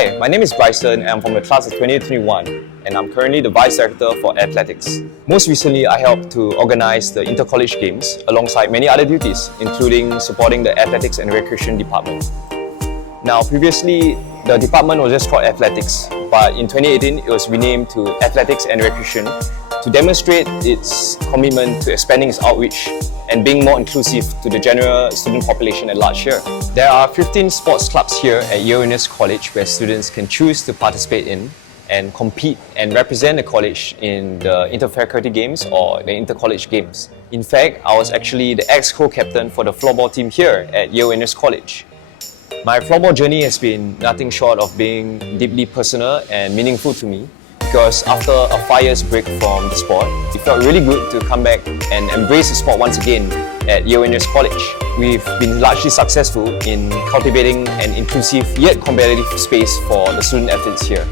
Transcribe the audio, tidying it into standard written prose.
Hi, my name is Bryson and I'm from the class of 2021 and I'm currently the Vice Director for Athletics. Most recently, I helped to organize the Inter-College Games alongside many other duties, including supporting the Athletics and Recreation Department. Now, previously, the department was just called Athletics, but in 2018, it was renamed to Athletics and Recreation to demonstrate its commitment to expanding its outreach and being more inclusive to the general student population at large here. There are 15 sports clubs here at Yale-NUS College where students can choose to participate in and compete and represent the college in the inter-faculty games or the inter-college games. In fact, I was actually the ex-co-captain for the floorball team here at Yale-NUS College. My floorball journey has been nothing short of being deeply personal and meaningful to me, because after a 5 years break from the sport, it felt really good to come back and embrace the sport once again at Yale-NUS College. We've been largely successful in cultivating an inclusive yet competitive space for the student athletes here.